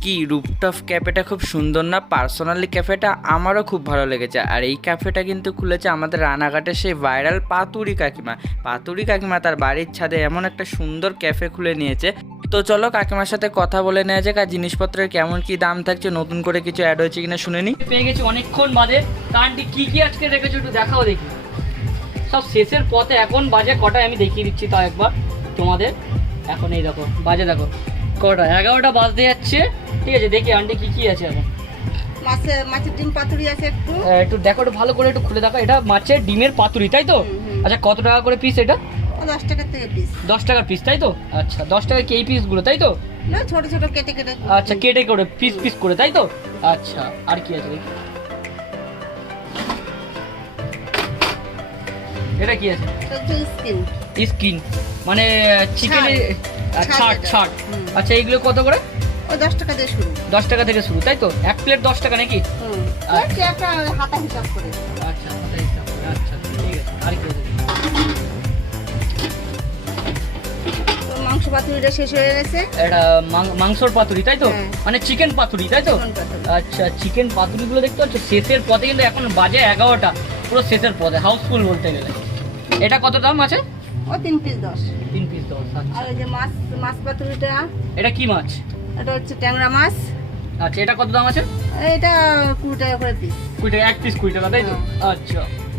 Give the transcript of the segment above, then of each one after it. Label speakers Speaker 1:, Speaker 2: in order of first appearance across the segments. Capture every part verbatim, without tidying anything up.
Speaker 1: কি রুফটপ ক্যাফেটা খুব সুন্দর না? পার্সোনালি ক্যাফেটা আমারও খুব ভালো লেগেছে। আর এই ক্যাফেটা কিন্তু খুলেছে আমাদের রানাঘাটের সেই ভাইরাল পাতুরি কাকিমা। পাতুরি কাকিমা তার বাড়ির ছাদে এমন একটা সুন্দর ক্যাফে খুলে নিয়েছে। তো চলো কাকিমার সাথে কথা বলে নেওয়া যাক আর জিনিসপত্রের কেমন কি দাম থাকছে, নতুন করে কিছু অ্যাড হয়েছে কিনা শুনে নি।
Speaker 2: পেয়ে গেছি অনেকক্ষণ বাদে। তা আন্টি কি কি আজকে রেখেছো একটু দেখাও দেখি। সব শেষের পথে, এখন বাজে কটায় আমি দেখিয়ে দিচ্ছি তাও একবার তোমাদের। এখন এই দেখো বাজে, দেখো কটা, এগারোটা বাজতে যাচ্ছে। ঠিক আছে, দেখি আন্টি কি কি আছে এখন।
Speaker 3: মাছের মাছের ডিম পাতুরি আছে একটু
Speaker 2: আহ, একটু দেখো, একটু ভালো করে একটু খুলে দেখো। এটা মাছের ডিমের পাতুরি তাই তো?
Speaker 3: হুম, হুম।
Speaker 2: আচ্ছা, কত টাকা করে পিস এটা?
Speaker 3: দশ টাকা থেকে পিস।
Speaker 2: দশ টাকার পিস তাই তো? আচ্ছা, দশ টাকা কি এই পিসগুলো তাই তো?
Speaker 3: না, ছোট ছোট কেটে কেটে।
Speaker 2: আচ্ছা, কেটে করে পিস পিস করে তাই তো? আচ্ছা, আর কি আছে দেখি। এটা কি আছে?
Speaker 3: স্কিন
Speaker 2: স্কিন মানে চিকেনের
Speaker 3: ছাড়।
Speaker 2: ছাট ছাট।
Speaker 3: হুম।
Speaker 2: আচ্ছা, এইগুলো কত করে?
Speaker 3: ওই দশ টাকা দিয়ে শুরু।
Speaker 2: দশ টাকা থেকে শুরু তাই তো? এক প্লেট দশ টাকা নাকি?
Speaker 3: হুম।
Speaker 2: আচ্ছা।
Speaker 3: ওই যে একটা হাতা হিসাব করে।
Speaker 2: আচ্ছা, ওটাই হিসাব করে। আচ্ছা, ঠিক আছে। আর কি আছে?
Speaker 3: তো মাংস পাতুরিটা শেষ হয়ে গেছে।
Speaker 2: এটা মাং- মাংসর পাতুরি তাই তো?
Speaker 3: হ্যাঁ।
Speaker 2: মানে চিকেন পাতুরি তাই তো?
Speaker 3: চিকেন পাতুরি।
Speaker 2: আচ্ছা, চিকেন পাতুরিগুলো দেখতে পাচ্ছ শেষের পথে, কিন্তু এখন বাজে এগারোটা, পুরো শেষের পথে, হাউসফুল বলতে গেলে। এটা কত দাম আছে?
Speaker 3: ও তিন পিস দশ।
Speaker 2: তিন পিস দশ। আচ্ছা,
Speaker 3: আর ওই যে মাছ মাছ পাতুরিটা,
Speaker 2: এটা কি মাছ?
Speaker 3: এটা হচ্ছে ট্যাংরা মাছ।
Speaker 2: আচ্ছা, এটা কত দাম আছে?
Speaker 3: এটা কুড়ি টাকা করে পিস।
Speaker 2: কুড়ি টাকা এক পিস, কুড়ি টাকা তাই তো?
Speaker 3: হ্যাঁ।
Speaker 2: আচ্ছা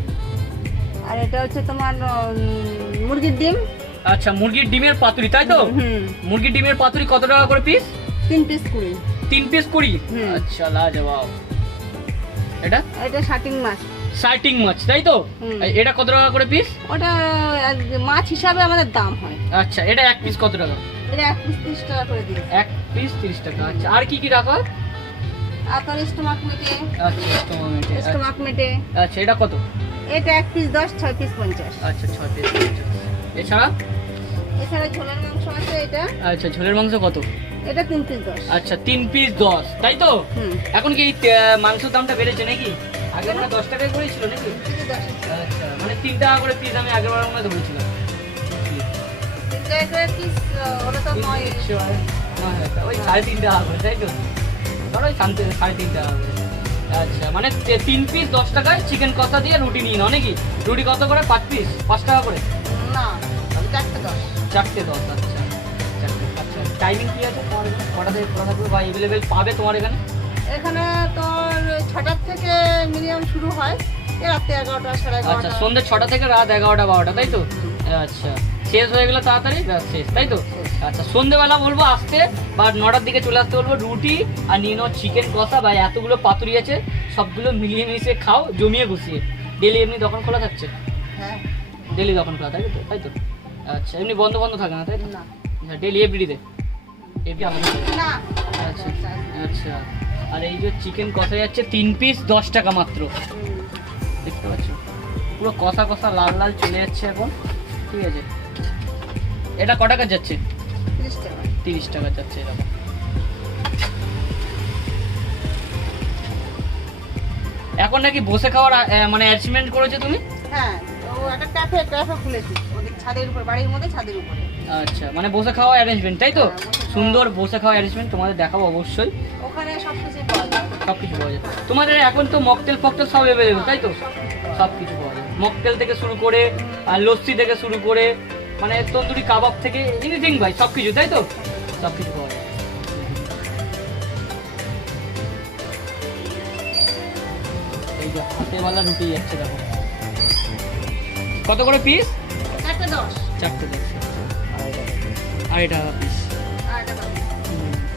Speaker 3: আর এটা হচ্ছে তোমার উম, মুরগির ডিম।
Speaker 2: আচ্ছা, মুরগির ডিমের পাতুরি তাই তো?
Speaker 3: হুম।
Speaker 2: মুরগির ডিমের পাতুরি কত টাকা করে পিস?
Speaker 3: তিন পিস কুড়ি।
Speaker 2: তিন পিস কুড়ি।
Speaker 3: হুম।
Speaker 2: আচ্ছা, লাজবাব। এটা
Speaker 3: এটা শাটিং মাছ।
Speaker 2: সাইটিং মাছ তাই তো?
Speaker 3: হুম।
Speaker 2: আর এটা কত টাকা করে পিস?
Speaker 3: ওটা এক- মাছ হিসাবে আমাদের দাম হয়।
Speaker 2: আচ্ছা, এটা এক পিস কত টাকা?
Speaker 3: এটা এক পিস তিরিশ টাকা করে দিই।
Speaker 2: এক পিস তিরিশ টাকা। আচ্ছা, আর কি কি রাখা হয়?
Speaker 3: আর তোর স্টোমাক মেটে।
Speaker 2: আচ্ছা, স্টোমাক।
Speaker 3: স্টোমাক মেটে।
Speaker 2: আচ্ছা, এটা কত?
Speaker 3: এটা এক পিস দশ, ছয় পিস পঞ্চাশ।
Speaker 2: আচ্ছা, ছয় পিস পঞ্চাশ। এছাড়া?
Speaker 3: এছাড়া ঝোলের মাংস আছে এটা।
Speaker 2: আচ্ছা, ঝোলের মাংস কত?
Speaker 3: এটা তিন পিস দশ।
Speaker 2: আচ্ছা, তিন পিস দশ তাই তো?
Speaker 3: হুম।
Speaker 2: এখন কি আহ, মাংসের দামটা বেড়েছে নাকি? আগে মানে দশ টাকায় করেই ছিল নাকি?
Speaker 3: তিন পিস দশ আছে।
Speaker 2: আচ্ছা, মানে তিন টাকা করে পিস আমি আগের বার মনে ধরেছিলাম।
Speaker 3: তিন টাকা করে পিস ওটা তো নয়।
Speaker 2: নয় হাজার টাকা, ওই সাড়ে তিন টাকা করে তাই তো? ধরো ওই শান্তি সাড়ে তিন টাকা করে। আচ্ছা, মানে তে- তিন পিস দশ টাকায় চিকেন কষা দিয়ে রুটি নিয়ে নাও নাকি? রুটি কত করে? পাঁচ পিস পাঁচ টাকা করে?
Speaker 3: না, চারটে দশ।
Speaker 2: চারটে দশ। আচ্ছা, চারটে। আচ্ছা, টাইমিং কি আছে তোমার এখানে? কটা থেকে কটা থাকবে বা অ্যাভেলেবেল পাবে তোমার এখানে?
Speaker 3: এখানে তোর ছটার থেকে মিনিমাম শুরু হয়, এ রাত্রে এগারোটা সাড়ে
Speaker 2: আচ্ছা,
Speaker 3: এগারোটা।
Speaker 2: সন্ধ্যে ছটা থেকে রাত এগারোটা বারোটা তাই তো? আচ্ছা, শেষ হয়ে গেলে তাড়াতাড়ি ব্যাস শেষ তাই তো? আচ্ছা, সন্ধ্যেবেলা বলবো আসতে বা নটার দিকে চলে আসতে বলবো, রুটি আর নিয়ে নাও চিকেন কষা বা এতগুলো পাতুরি আছে, সবগুলো মিলিয়ে মিশিয়ে খাও, জমিয়ে গুছিয়ে। ডেলি এমনি দোকান খোলা থাকছে?
Speaker 3: হ্যাঁ।
Speaker 2: ডেলি দোকান খোলা থাকে তো তাই তো? আচ্ছা, এমনি বন্ধ বন্ধ থাকে না তাই তো?
Speaker 3: না।
Speaker 2: ডেলি এভরিডে এভরি আলাদা থাকে।
Speaker 3: না।
Speaker 2: আচ্ছা আচ্ছা। আর এই যে চিকেন কষা যাচ্ছে তিন পিস দশ টাকা মাত্র,
Speaker 3: হুম।
Speaker 2: দেখতে পাচ্ছ? পুরো কষা কষা লাল লাল চলে যাচ্ছে এখন। ঠিক আছে, এটা ক টাকা যাচ্ছে?
Speaker 3: তিরিশ টাকা।
Speaker 2: তিরিশ টাকা যাচ্ছে এরকম। এখন নাকি বসে খাওয়ার আহ, মানে অ্যারেঞ্জমেন্ট করেছো তুমি?
Speaker 3: হ্যাঁ, ও একটা ক্যাফে ক্যাফে খুলেছি ওদের ছাদের উপর, বাড়ির মধ্যে ছাদের উপরে।
Speaker 2: আচ্ছা, মানে বসে খাওয়া অ্যারেঞ্জমেন্ট তাই তো?
Speaker 3: হ্যাঁ, বসে খাওয়া।
Speaker 2: সুন্দর বসে খাওয়া অ্যারেঞ্জমেন্ট তোমাদের দেখাবো অবশ্যই।
Speaker 3: ওখানে সব কিছু পাওয়া যায়।
Speaker 2: সব কিছু পাওয়া যায় তোমাদের এখন তো? মকটেল ফকটেল সব অ্যাভেলেবেল তাই তো? সব কিছু পাওয়া যায়, মকটেল থেকে শুরু করে আর লস্যি থেকে শুরু করে, মানে তন্দুরি কাবাব থেকে এনিথিং ভাই, সব কিছু তাই তো? সব কিছু পাওয়া যায়। এই যে হাতেওয়ালা রুটি যাচ্ছে দেখো। কত করে পিস?
Speaker 3: চারটে দশ।
Speaker 2: চারটে দেখছি, আড়াই টাকা পিস।